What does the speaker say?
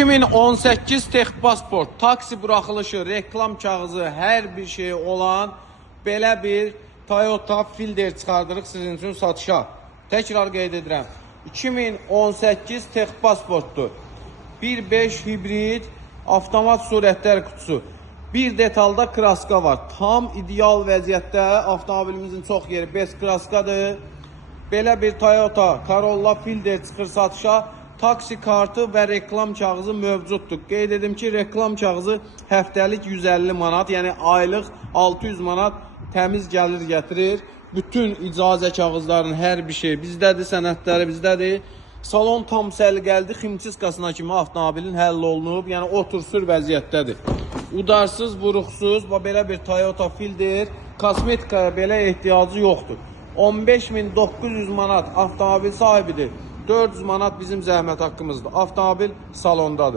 2018 Texpasport, taksi buraxılışı, reklam kağızı, hər bir şey olan belə bir Toyota Fielder çıxardırıq sizin üçün satışa. Təkrar qeyd edirəm. 2018 Texpasportdur. 1.5 hibrid avtomat sürətlər kutusu. Bir detalda kraska var. Tam ideal vəziyyətdə avtomobilimizin çox yeri bez kraskadır. Belə bir Toyota Corolla Fielder çıxır satışa. Taksi kartı və reklam kağızı mövcuddur. Qeyd edim ki, reklam kağızı həftəlik 150 manat, yəni aylıq 600 manat təmiz gəlir gətirir. Bütün icazə kağızların hər bir şey bizdədir, sənədləri bizdədir. Salon tam səliqəlidir, ximçiskasına kimi avtomobilin həll olunub, yəni otur-sür vəziyyətdədir. Udarsız, vuruqsuz, belə bir Toyota Fielder, kosmetikaya belə ehtiyacı yoxdur. 15.900 manat avtomobil sahibidir. 400 manat bizim zəhmət haqqımızdır. Avtomobil salondadır.